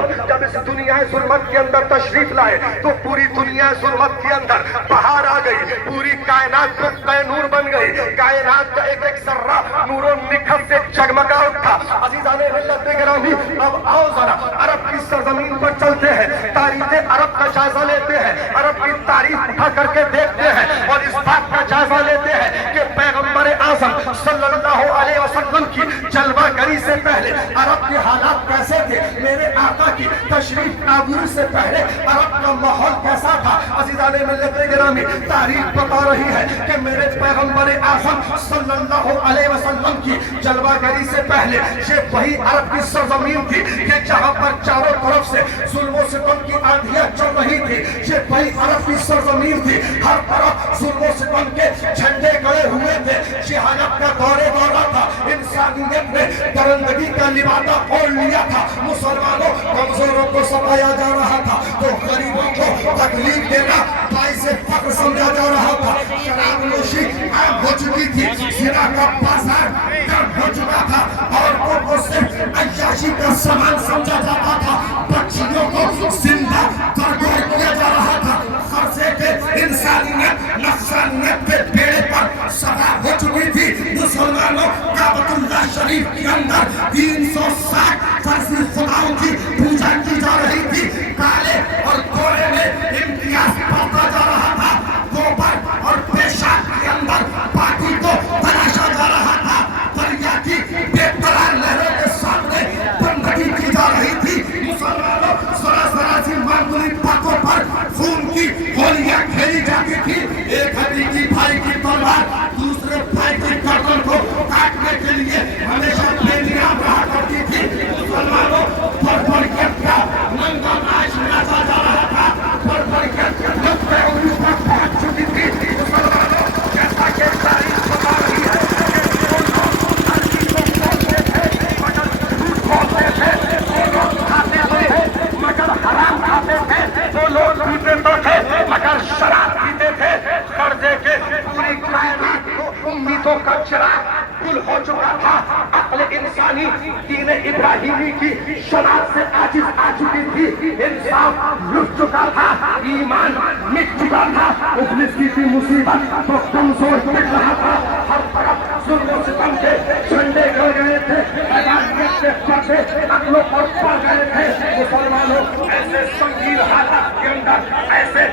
وسلم جب اس دنیا ظلمت کے اندر تشریف لائے تو پوری دنیا ظلمت کے اندر باہر آ گئی، پوری کائنات کو نور بن گئی، کائنات کا ایک ایک ذرہ نور و نکھت سے جگمگا اٹھا۔ عزیزان ملت گرامی، اب آؤ ذرا عرب کی سرزمین پر چلتے ہیں، تاریخ عرب کا جائزہ لیتے ہیں، عرب کی تاریخ اٹھا کر کے دیکھتے ہیں اور اس بات کا جائزہ لیتے ہیں کہ پیغمبر اعظم صلی اللہ علیہ وسلم کی جلوہ گری سے پہلے عرب کے حالات کیسے تھے، میرے آقا کی تشریف آوری سے پہلے عرب کا ماحول کیسا تھا۔ عزیزان ملت گرامی، تاریخ بتا رہی ہے کہ میرے پیغمبر اعظم صلی اللہ علیہ وسلم کی جلوہ گری سے پہلے یہ وہی عرب کی سرزمین تھی کہ جہاں پر چاروں طرف سے ظلم و ستم کی آندھیاں چل رہی تھی، یہ وہی عرب کی سرزمین تھی، ہر طرف ظلم و ستم کے جھنڈے گڑے ہوئے تھے، جہالت کا دورہ تھا، انسانیت نے درندگی کا لبادہ اوڑھ لیا تھا، مسلمانوں کمزوروں کو ستایا جا رہا تھا، تو غریبوں کو تکلیف دینا باعث فخر سمجھا جا رہا تھا، شراب نوشی عام ہو چکی تھی، زنا کا بازار گرم ہو چکا تھا، عورتوں کو صرف عیاشی کا سامان سمجھا جاتا تھا، بچیوں کو زندہ برباد کیا جا رہا تھا، خرچے کے انسانیت نفسانیت کے بیڑے پر سوار ہو چکی تھی۔ مسلمانوں کعبۃ اللہ شریف کے اندر 360 فرضی خداؤں کی پوجا کی جا رہی تھی، کالے اور گورے میں امتیاز پاتا جا رہا تھا، گوبر اور پیشاب کے اندر پاکی کو تلاشا جا رہا تھا، دریا کی بے قرار لہروں کے سامنے بندگی کی جا رہی تھی۔ مسلمانوں ذرا سی معمولی باتوں پر خون کی گولیاں کھیلی جاتی تھی، ایک حقیقی بھائی کی تلوار دوسرے بھائی کی گردن کو کاٹنے کے لیے ہمیشہ بے نیام رہا کرتی تھی۔ مسلمانوں بڑھ کے کیا ننگا ناچ ناچا جا رہا تھا، بڑھ کے نقطۂ عروج پر پہنچ چکی تھی۔ مسلمانوں جیسا کہ تاریخ بتا رہی ہے کہ وہ لوگ ہر چیز کو کھولتے تھے مگر جھوٹ کھولتے تھے، وہ لوگ کھاتے تھے مگر حرام کھاتے تھے، وہ لوگ پیتے تو تھے مگر شراب پیتے تھے۔ قرضے کے پوری کائنات کو امیدوں کا چراغ گل ہو چکا تھا، عقل انسانی دین ابراہیمی کی شناخت سے عاجز آ چکی تھی، انصاف لٹ چکا تھا، ایمان مٹ چکا تھا، مفلس کی تھی مصیبت تو کمزور پڑ رہا تھا، ہر طرف ظلم و ستم کے جھنڈے گڑ گئے تھے، عدالت کے پردے عقلوں پر پڑ گئے تھے۔ مسلمانوں ایسے سنگین حالات کے اندر، ایسے